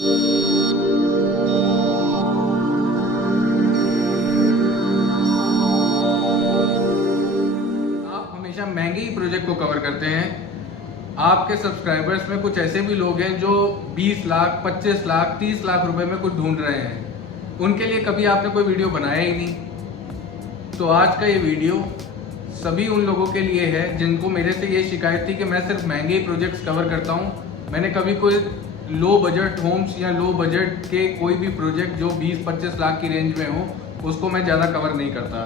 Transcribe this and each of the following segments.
आप हमेशा महंगे ही प्रोजेक्ट को कवर करते हैं। आपके सब्सक्राइबर्स में कुछ ऐसे भी लोग हैं जो 20 लाख, 25 लाख, 30 लाख रुपए में कुछ ढूंढ रहे हैं। उनके लिए कभी आपने कोई वीडियो बनाया ही नहीं। तो आज का ये वीडियो सभी उन लोगों के लिए है जिनको मेरे से ये शिकायत थी कि मैं सिर्फ महंगे ही प्रोजेक्ट्स कवर करता हूँ। मैंने कभी कोई लो बजट होम्स या लो बजट के कोई भी प्रोजेक्ट जो 20-25 लाख की रेंज में हो उसको मैं ज़्यादा कवर नहीं करता।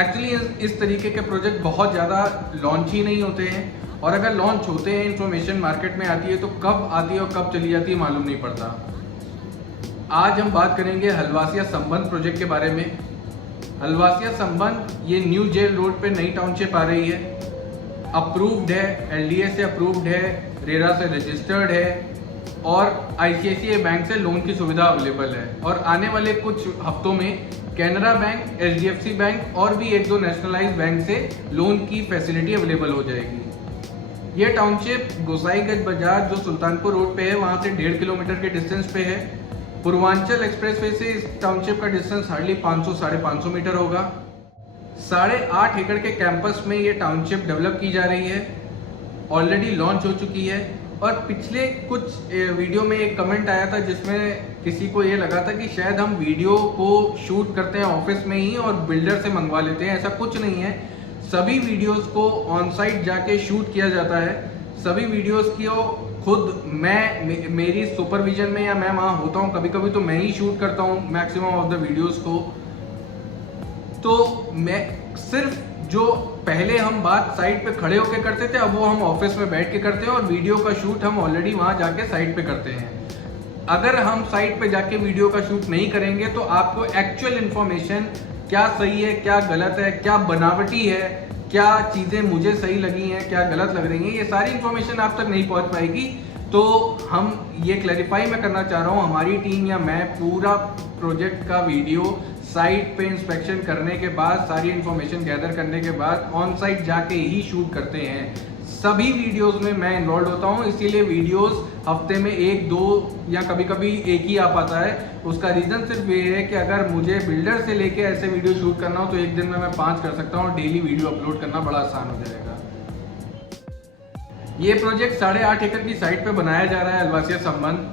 एक्चुअली इस तरीके के प्रोजेक्ट बहुत ज़्यादा लॉन्च ही नहीं होते हैं, और अगर लॉन्च होते हैं इंफॉर्मेशन मार्केट में आती है तो कब आती है और कब चली जाती है मालूम नहीं पड़ता। आज हम बात करेंगे हलवासिया संबंध प्रोजेक्ट के बारे में। हलवासिया संबंध ये न्यू जेल रोड पे नई टाउनशिप आ रही है, अप्रूव्ड है, एलडीए से अप्रूव्ड है, रेरा से रजिस्टर्ड है और आईसीआईसीआई बैंक से लोन की सुविधा अवेलेबल है। और आने वाले कुछ हफ्तों में कैनरा बैंक, एचडीएफसी बैंक और भी एक दो नेशनलाइज्ड बैंक से लोन की फैसिलिटी अवेलेबल हो जाएगी। ये टाउनशिप गोसाईगंज बाजार जो सुल्तानपुर रोड पे है वहाँ से 1.5 किलोमीटर के डिस्टेंस पे है। पूर्वांचल एक्सप्रेसवे से इस टाउनशिप का डिस्टेंस हार्डली 500-550 मीटर होगा। 8.5 एकड़ के कैंपस में ये टाउनशिप डेवलप की जा रही है, ऑलरेडी लॉन्च हो चुकी है। और पिछले कुछ वीडियो में एक कमेंट आया था जिसमें किसी को ये लगा था कि शायद हम वीडियो को शूट करते हैं ऑफिस में ही और बिल्डर से मंगवा लेते हैं। ऐसा कुछ नहीं है, सभी वीडियोस को ऑन साइट जाके शूट किया जाता है। सभी वीडियोस की खुद मेरी सुपरविजन में या मैं वहाँ होता हूँ, कभी कभी तो मैं ही शूट करता हूँ मैक्सिमम ऑफ द वीडियोस को। तो मैं सिर्फ जो पहले हम बात साइट पे खड़े होकर करते थे, अब वो हम ऑफिस में बैठ के करते हैं और वीडियो का शूट हम ऑलरेडी वहाँ जाके साइट पे करते हैं। अगर हम साइट पे जाके वीडियो का शूट नहीं करेंगे तो आपको एक्चुअल इन्फॉर्मेशन क्या सही है, क्या गलत है, क्या बनावटी है, क्या चीज़ें मुझे सही लगी हैं, क्या गलत लग रही हैं, ये सारी इन्फॉर्मेशन आप तक नहीं पहुंच पाएगी। तो हम ये क्लैरिफाई मैं करना चाह रहा हूँ, हमारी टीम या मैं पूरा प्रोजेक्ट का वीडियो साइट पे इंस्पेक्शन करने के बाद, सारी इन्फॉर्मेशन गैदर करने के बाद ऑन साइट जाके ही शूट करते हैं। सभी वीडियोस में मैं इन्वॉल्व होता हूँ, इसीलिए वीडियोस हफ्ते में 1-2 या कभी कभी एक ही आ पाता है। उसका रीज़न सिर्फ ये है कि अगर मुझे बिल्डर से लेके ऐसे वीडियो शूट करना हो तो एक दिन में मैं 5 कर सकता हूँ और डेली वीडियो अपलोड करना बड़ा आसान हो जाएगा। ये प्रोजेक्ट 8.5 एकड़ की साइट पे बनाया जा रहा है हलवासिया संबंध।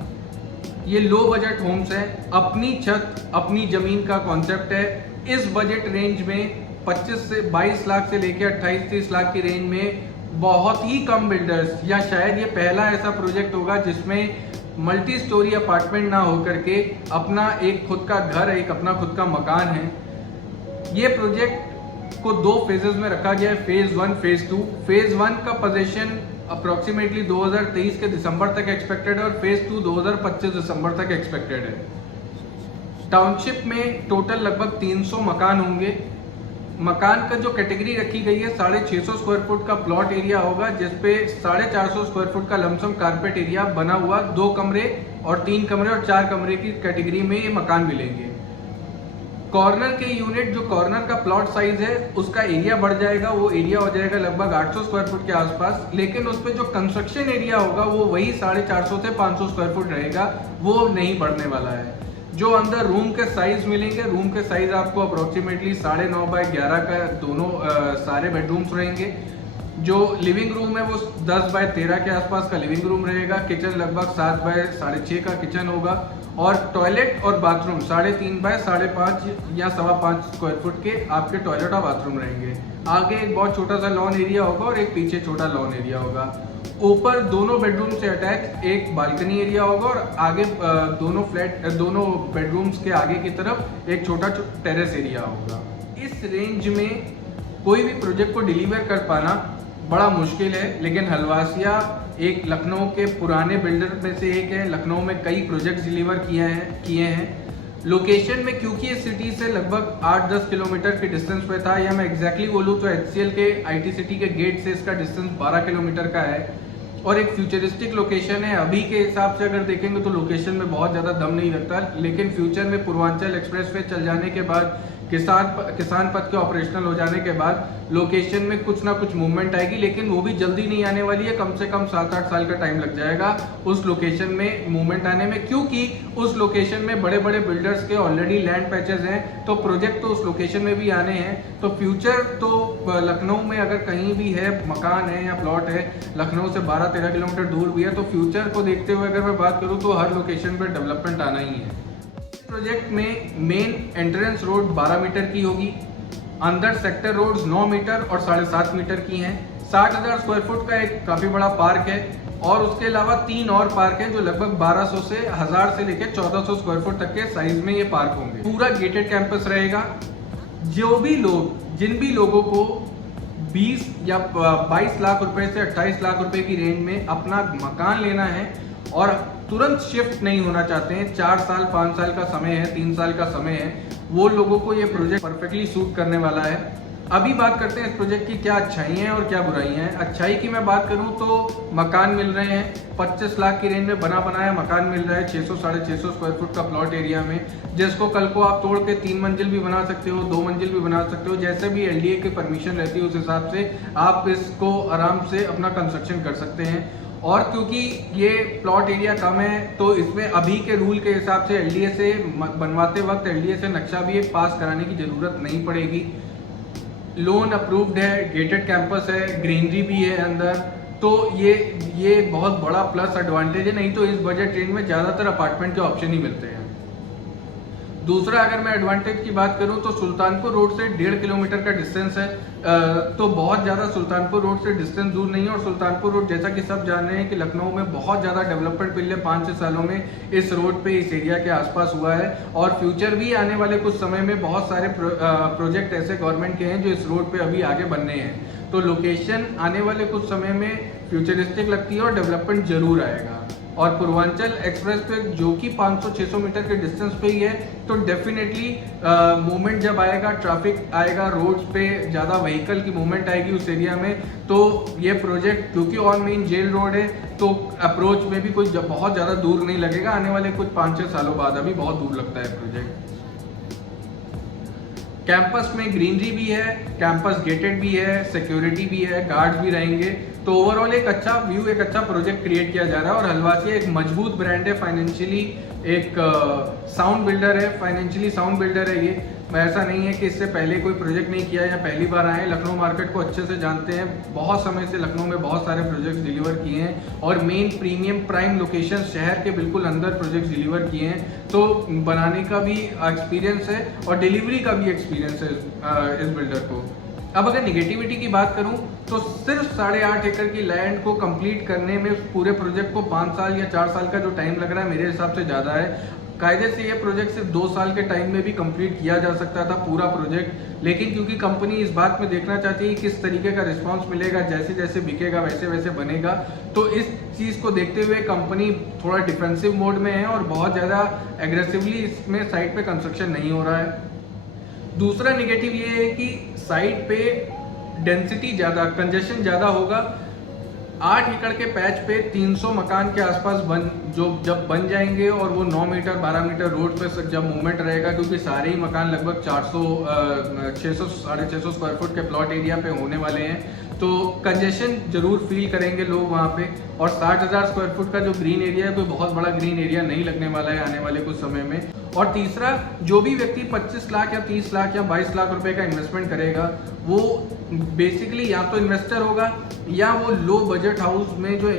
ये लो बजट होम्स है, अपनी छत अपनी ज़मीन का कॉन्सेप्ट है। इस बजट रेंज में 25 से 22 लाख से लेकर 28-30 लाख की रेंज में बहुत ही कम बिल्डर्स, या शायद ये पहला ऐसा प्रोजेक्ट होगा जिसमें मल्टी स्टोरी अपार्टमेंट ना होकर के अपना एक खुद का घर, एक अपना खुद का मकान है। ये प्रोजेक्ट को 2 फेजेस में रखा गया है, फेज 1, फेज 2। फेज 1 का पोजीशन अप्रोक्सीमेटली 2023 के दिसंबर तक एक्सपेक्टेड है और फेज 2 2025 दिसंबर तक एक्सपेक्टेड है। टाउनशिप में टोटल लगभग 300 मकान होंगे। मकान का जो कैटेगरी रखी गई है 650 स्क्वायर फुट का प्लॉट एरिया होगा, जिसपे 450 स्क्वायर फुट का लमसम कारपेट एरिया बना हुआ 2 कमरे और 3 कमरे और 4 कमरे की कैटेगरी में ये मकान मिलेंगे। कॉर्नर के यूनिट, जो कॉर्नर का प्लॉट साइज है उसका एरिया बढ़ जाएगा, वो एरिया हो जाएगा लगभग 800 स्क्वायर फुट के आसपास। लेकिन उस पर जो कंस्ट्रक्शन एरिया होगा वो वही 450 से 500 स्क्वायर फुट रहेगा, वो नहीं बढ़ने वाला है। जो अंदर रूम के साइज मिलेंगे, रूम के साइज आपको अप्रोक्सीमेटली 9.5 बाय 11 का दोनों सारे बेडरूम्स रहेंगे। जो लिविंग रूम है वो 10 बाय 13 के आसपास का लिविंग रूम रहेगा। किचन लगभग 7 बाय 6.5 का किचन होगा और टॉयलेट और बाथरूम 3.5 बाय 5.5 या 5.25 स्क्वायर फुट के आपके टॉयलेट और बाथरूम रहेंगे। आगे एक बहुत छोटा सा लॉन एरिया होगा और एक पीछे छोटा लॉन एरिया होगा। ऊपर दोनों बेडरूम से अटैच एक बालकनी एरिया होगा और आगे दोनों बेडरूम्स के आगे की तरफ एक छोटा टेरेस एरिया होगा। इस रेंज में कोई भी प्रोजेक्ट को डिलीवर कर पाना बड़ा मुश्किल है, लेकिन हलवासिया एक लखनऊ के पुराने बिल्डर में से एक है। लखनऊ में कई प्रोजेक्ट्स डिलीवर किए हैं। लोकेशन में क्योंकि इस सिटी से लगभग 8-10 किलोमीटर के डिस्टेंस पे था, या मैं एग्जैक्टली बोलूँ तो HCL के IT सिटी के गेट से इसका डिस्टेंस 12 किलोमीटर का है और एक फ्यूचरिस्टिक लोकेशन है। अभी के हिसाब से अगर देखेंगे तो लोकेशन में बहुत ज़्यादा दम नहीं लगता, लेकिन फ्यूचर में पूर्वांचल एक्सप्रेसवे चल जाने के बाद, किसान पथ के ऑपरेशनल हो जाने के बाद लोकेशन में कुछ ना कुछ मूवमेंट आएगी, लेकिन वो भी जल्दी नहीं आने वाली है। कम से कम 7-8 साल का टाइम लग जाएगा उस लोकेशन में मूवमेंट आने में, क्योंकि उस लोकेशन में बड़े बड़े बिल्डर्स के ऑलरेडी लैंड पैचेस हैं, तो प्रोजेक्ट तो उस लोकेशन में भी आने हैं। तो फ्यूचर तो लखनऊ में अगर कहीं भी है, मकान है या प्लॉट है, लखनऊ से 12-13 किलोमीटर दूर भी है, तो फ्यूचर को देखते हुए अगर मैं बात करूँ तो हर लोकेशन पर डेवलपमेंट आना ही है। प्रोजेक्ट में मेन एंट्रेंस रोड 12 मीटर की होगी, अंदर सेक्टर रोड्स 9 मीटर और 7.5 मीटर की हैं। 60,000 स्क्वायर फुट का एक काफ़ी बड़ा पार्क है, और उसके अलावा 3 और पार्क हैं जो लगभग 1200 से 1000 से लेकर 1400 स्क्वायर फुट तक के साइज में ये पार्क होंगे। पूरा गेटेड कैंपस रहेगा। जिन भी लोगों को 20 या 22 लाख रुपए से 28 लाख रुपए की रेंज में अपना मकान लेना है और तुरंत शिफ्ट नहीं होना चाहते हैं, 4 साल 5 साल का समय है, 3 साल का समय है, वो लोगों को ये प्रोजेक्ट परफेक्टली सूट करने वाला है। अभी बात करते हैं इस प्रोजेक्ट की क्या अच्छाई हैं और क्या बुराई हैं। अच्छाई की मैं बात करूं तो मकान मिल रहे हैं 25 लाख की रेंज में, बना बनाया मकान मिल रहा है 600-650 स्क्वायर फुट का प्लॉट एरिया में, जिसको कल को आप तोड़ के 3 मंजिल भी बना सकते हो, 2 मंजिल भी बना सकते हो, जैसे भी LDA की परमिशन रहती है उस हिसाब से आप इसको आराम से अपना कंस्ट्रक्शन कर सकते हैं। और क्योंकि ये प्लॉट एरिया कम है, तो इसमें अभी के रूल के हिसाब से LDA से बनवाते वक्त LDA से नक्शा भी पास कराने की ज़रूरत नहीं पड़ेगी। लोन अप्रूव्ड है, गेटेड कैंपस है, ग्रीनरी भी है अंदर, तो ये बहुत बड़ा प्लस एडवांटेज है। नहीं तो इस बजट रेंज में ज़्यादातर अपार्टमेंट के ऑप्शन ही मिलते हैं। दूसरा, अगर मैं एडवांटेज की बात करूं तो सुल्तानपुर रोड से 1.5 किलोमीटर का डिस्टेंस है, तो बहुत ज़्यादा सुल्तानपुर रोड से डिस्टेंस दूर नहीं है। और सुल्तानपुर रोड, जैसा कि सब जान रहे हैं कि लखनऊ में बहुत ज़्यादा डेवलपमेंट पिछले 5-6 सालों में इस रोड पे, इस एरिया के आसपास हुआ है, और फ्यूचर भी आने वाले कुछ समय में बहुत सारे प्रोजेक्ट ऐसे गवर्नमेंट के हैं जो इस रोड पे अभी आगे बनने हैं। तो लोकेशन आने वाले कुछ समय में फ्यूचरिस्टिक लगती है और डेवलपमेंट जरूर आएगा। और पूर्वांचल एक्सप्रेस पे जो कि 500-600 मीटर के डिस्टेंस पे ही है, तो डेफिनेटली मूवमेंट जब आएगा, ट्रैफिक आएगा, रोड्स पे ज़्यादा व्हीकल की मूवमेंट आएगी उस एरिया में, तो ये प्रोजेक्ट क्योंकि ऑन मेन जेल रोड है, तो अप्रोच में भी कोई बहुत ज़्यादा दूर नहीं लगेगा। आने वाले कुछ 5-6 सालों बाद अभी बहुत दूर लगता है प्रोजेक्ट। कैंपस में ग्रीनरी भी है, कैंपस गेटेड भी है, सिक्योरिटी भी है, गार्ड्स भी रहेंगे, तो ओवरऑल एक अच्छा व्यू, एक अच्छा प्रोजेक्ट क्रिएट किया जा रहा है। और हलवासिया एक मजबूत ब्रांड है, फाइनेंशियली एक साउंड बिल्डर है, फाइनेंशियली साउंड बिल्डर है। ये ऐसा नहीं है कि इससे पहले कोई प्रोजेक्ट नहीं किया या पहली बार आए, लखनऊ मार्केट को अच्छे से जानते हैं, बहुत समय से लखनऊ में बहुत सारे प्रोजेक्ट्स डिलीवर किए हैं, और मेन प्रीमियम प्राइम लोकेशन शहर के बिल्कुल अंदर प्रोजेक्ट्स डिलीवर किए हैं, तो बनाने का भी एक्सपीरियंस है और डिलीवरी का भी एक्सपीरियंस है इस बिल्डर को। अब अगर निगेटिविटी की बात करूं तो सिर्फ 8.5 एकड़ की लैंड को कंप्लीट करने में पूरे प्रोजेक्ट को 5 साल या 4 साल का जो टाइम लग रहा है, मेरे हिसाब से ज़्यादा है। कायदे से ये प्रोजेक्ट सिर्फ 2 साल के टाइम में भी कंप्लीट किया जा सकता था पूरा प्रोजेक्ट, लेकिन क्योंकि कंपनी इस बात में देखना चाहती है किस तरीके का रिस्पांस मिलेगा, जैसे जैसे बिकेगा वैसे वैसे बनेगा, तो इस चीज़ को देखते हुए कंपनी थोड़ा डिफेंसिव मोड में है और बहुत ज़्यादा एग्रेसिवली इसमें साइट पे कंस्ट्रक्शन नहीं हो रहा है। दूसरा नेगेटिव ये है कि साइट पे डेंसिटी ज़्यादा, कंजेशन ज़्यादा होगा। 8 एकड़ के पैच पे 300 मकान के आसपास जब बन जाएंगे, और वो 9 मीटर 12 मीटर रोड पे जब मूवमेंट रहेगा, क्योंकि सारे ही मकान लगभग 600-650 स्क्वायर फुट के प्लॉट एरिया पे होने वाले हैं, तो कंजेशन जरूर फील करेंगे लोग वहाँ पे। और 60,000 स्क्वायर फुट का जो ग्रीन एरिया है, कोई बहुत बड़ा ग्रीन एरिया नहीं लगने वाला है आने वाले कुछ समय में। और तीसरा, जो भी व्यक्ति 25 लाख या 30 लाख या 22 लाख रुपए का इन्वेस्टमेंट करेगा, वो बेसिकली या तो इन्वेस्टर होगा या वो लो बजट हाउस में जो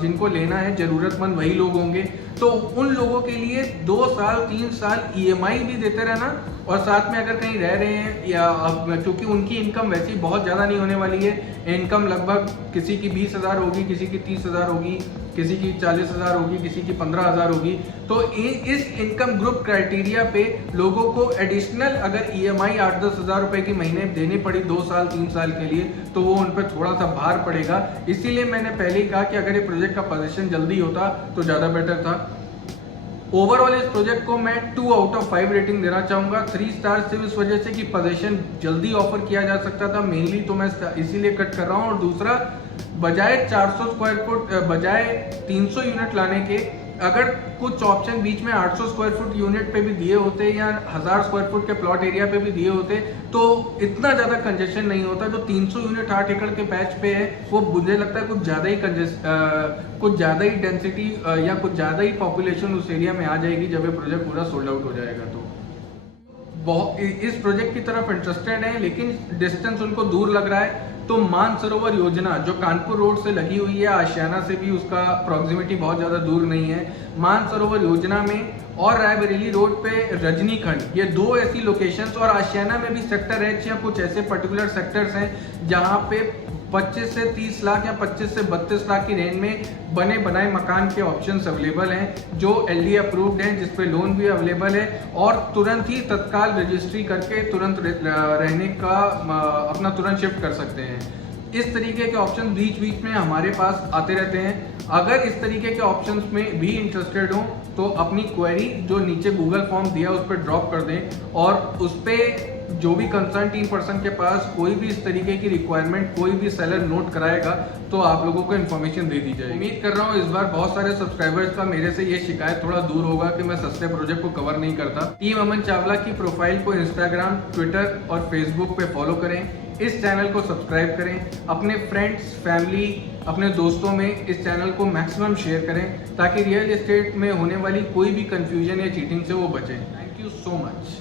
जिनको लेना है ज़रूरतमंद वही लोग होंगे। तो उन लोगों के लिए 2 साल 3 साल EMI भी देते रहना, और साथ में अगर कहीं रह रहे हैं या क्योंकि उनकी इनकम वैसे ही बहुत ज़्यादा नहीं होने वाली है, इनकम लगभग किसी की 20,000 होगी, किसी की 30,000 होगी, किसी की 40,000 होगी, किसी की 15,000 होगी। तो इस इनकम ग्रुप क्राइटेरिया पे लोगों को एडिशनल अगर EMI 8-10 हज़ार रुपए की महीने देनी पड़ी 2 साल 3 साल के लिए, तो वो उन पर थोड़ा सा भार पड़ेगा। इसीलिए मैंने पहले ही कहा कि अगर ये प्रोजेक्ट का पोजीशन जल्दी होता तो ज़्यादा बेटर था। ओवरऑल इस प्रोजेक्ट को मैं 2 आउट ऑफ 5 रेटिंग देना चाहूँगा। 3 स्टार सिर्फ इस वजह से कि पोजीशन जल्दी ऑफर किया जा सकता था, मेनली तो मैं इसीलिए कट कर रहा हूँ। और दूसरा, बजाय 400 स्क्वायर फुट, बजाय 300 यूनिट लाने के, अगर कुछ ऑप्शन बीच में 800 स्क्वायर फुट यूनिट पे भी दिए होते या 1000 स्क्वायर फुट के प्लॉट एरिया पे भी दिए होते तो इतना ज़्यादा कंजेशन नहीं होता। जो 300 यूनिट 8 एकड़ के पैच पे है वो मुझे लगता है कुछ ज़्यादा ही डेंसिटी या कुछ ज़्यादा ही पॉपुलेशन उस एरिया में आ जाएगी जब ये प्रोजेक्ट पूरा सोल्ड आउट हो जाएगा। तो बहुत इस प्रोजेक्ट की तरफ इंटरेस्टेड है लेकिन डिस्टेंस उनको दूर लग रहा है, तो मानसरोवर योजना जो कानपुर रोड से लगी हुई है, आशियाना से भी उसका प्रॉक्सिमिटी बहुत ज़्यादा दूर नहीं है। मानसरोवर योजना में और रायबरेली रोड पे रजनीखंड, ये दो ऐसी लोकेशंस, और आशियाना में भी सेक्टर एच या कुछ ऐसे पर्टिकुलर सेक्टर्स हैं जहाँ पे 25 से 30 लाख या 25 से 32 लाख की रेंज में बने बनाए मकान के ऑप्शंस अवेलेबल हैं, जो LD अप्रूव्ड हैं, जिस पे लोन भी अवेलेबल है और तुरंत ही तत्काल रजिस्ट्री करके तुरंत रहने का अपना तुरंत शिफ्ट कर सकते हैं। इस तरीके के ऑप्शन बीच बीच में हमारे पास आते रहते हैं। अगर इस तरीके के ऑप्शंस में भी इंटरेस्टेड हो तो अपनी क्वेरी जो नीचे गूगल फॉर्म दिया उस पर ड्रॉप कर दें और उस पर जो भी कंसर्न टीम पर्सन के पास कोई भी इस तरीके की रिक्वायरमेंट कोई भी सेलर नोट कराएगा तो आप लोगों को इन्फॉर्मेशन दे दी जाएगी। उम्मीद कर रहा हूँ इस बार बहुत सारे सब्सक्राइबर्स का मेरे से ये शिकायत थोड़ा दूर होगा कि मैं सस्ते प्रोजेक्ट को कवर नहीं करता। टीम अमन चावला की प्रोफाइल को इंस्टाग्राम, ट्विटर और फेसबुक पे फॉलो करें, इस चैनल को सब्सक्राइब करें, अपने फ्रेंड्स, फैमिली, अपने दोस्तों में इस चैनल को मैक्सिमम शेयर करें ताकि रियल एस्टेट में होने वाली कोई भी कंफ्यूजन या चीटिंग से वो बचें। Thank you so much.